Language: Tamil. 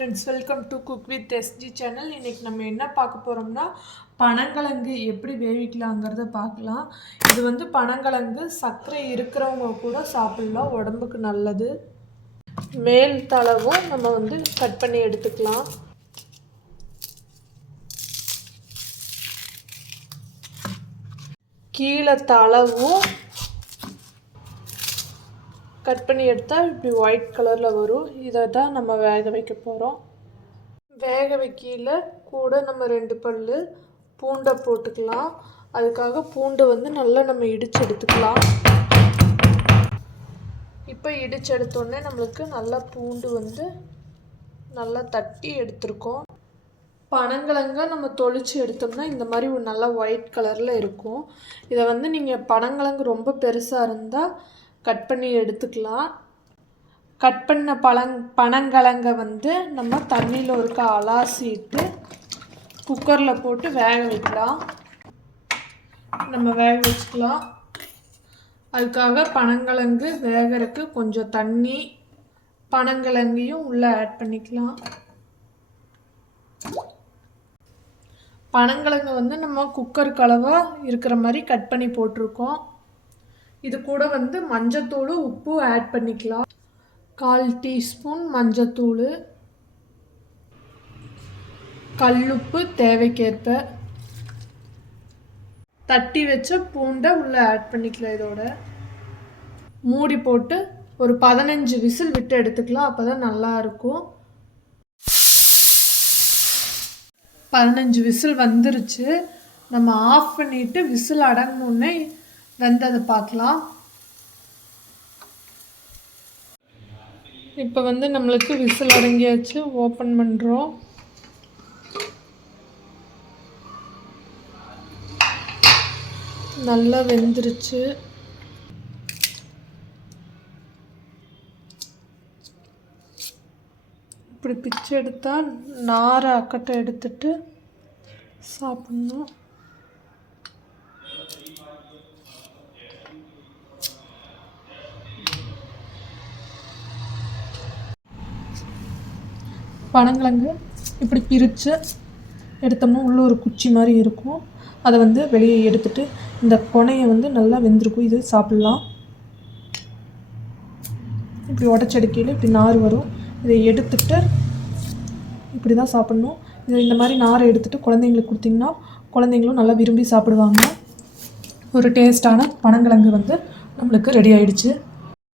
Friends, welcome to cook with SG channel. இன்றைக்கி நம்ம என்ன பார்க்க போகிறோம்னா, பனங்கிழங்கு எப்படி வேவிக்கலாங்கிறத பார்க்கலாம். இது வந்து பனங்கிழங்கு சர்க்கரை இருக்கிறவங்க கூட சாப்பிட்லாம், உடம்புக்கு நல்லது. மேல் தளவும் நம்ம வந்து கட் பண்ணி எடுத்துக்கலாம். கீழே தளவும் கட் பண்ணி எடுத்தால் இப்படி ஒயிட் கலரில் வரும். இதை தான் நம்ம வேக வைக்க போகிறோம். வேக வைக்கல கூட நம்ம 2 பல்லு பூண்டை போட்டுக்கலாம். அதுக்காக பூண்டை வந்து நல்லா நம்ம இடித்து எடுத்துக்கலாம். இப்போ இடித்து எடுத்தோடனே நம்மளுக்கு நல்லா பூண்டு வந்து நல்லா தட்டி எடுத்துருக்கோம். பனங்கிழங்க நம்ம தொளிச்சு எடுத்தோம்னா இந்த மாதிரி ஒரு நல்லா ஒயிட் கலரில் இருக்கும். இதை வந்து நீங்கள் பனங்கிழங்கு ரொம்ப பெருசாக இருந்தால் கட் பண்ணி எடுத்துக்கலாம். கட் பண்ண பனங்கிழங்கை வந்து நம்ம தண்ணியில் ஒருக்கா அலாசிட்டு குக்கரில் போட்டு வேக வைக்கலாம். நம்ம வேக வச்சுக்கலாம். அதுக்காக பனங்கிழங்கு வேகிறதுக்கு கொஞ்சம் தண்ணி, பனங்கிழங்கையும் உள்ளே ஆட் பண்ணிக்கலாம். பனங்கிழங்கு வந்து நம்ம குக்கருக்கு அளவாக இருக்கிற மாதிரி கட் பண்ணி போட்டிருக்கோம். இது கூட வந்து மஞ்சத்தூள், உப்பு ஆட் பண்ணிக்கலாம். 1/4 டீஸ்பூன் மஞ்சத்தூள், கல்லுப்பு தேவைக்கேற்ப, தட்டி வச்ச பூண்டை உள்ளே ஆட் பண்ணிக்கலாம். இதோட மூடி போட்டு ஒரு 15 விசில் விட்டு எடுத்துக்கலாம். அப்போ தான் நல்லாயிருக்கும். 15 விசில் வந்துருச்சு. நம்ம ஆஃப் பண்ணிவிட்டு விசில் அடங்கினோடனே வெந்ததை பார்க்கலாம். இப்போ வந்து நம்மளுக்கு விசில் அடங்கியாச்சு. ஓப்பன் பண்ணுறோம். நல்லா வெந்துருச்சு. இப்படி பிச்சு எடுத்தால் நாரை அக்கட்டை எடுத்துட்டு சாப்பிட்ணும். பனங்கிழங்கு இப்படி பிரித்து எடுத்தோம்னா உள்ளே ஒரு குச்சி மாதிரி இருக்கும். அதை வந்து வெளியே எடுத்துட்டு இந்த கொனையை வந்து நல்லா வெந்திருக்கும். இது சாப்பிட்லாம். இப்படி உடச்செடுக்கையில் இப்படி நார் வரும். இதை எடுத்துட்டு இப்படி தான் சாப்பிட்ணும். இந்த மாதிரி நாரை எடுத்துகிட்டு குழந்தைங்களுக்கு கொடுத்திங்கன்னா குழந்தைங்களும் நல்லா விரும்பி சாப்பிடுவாங்க. ஒரு டேஸ்டான பனங்கிழங்கு வந்து நம்மளுக்கு ரெடி ஆயிடுச்சு.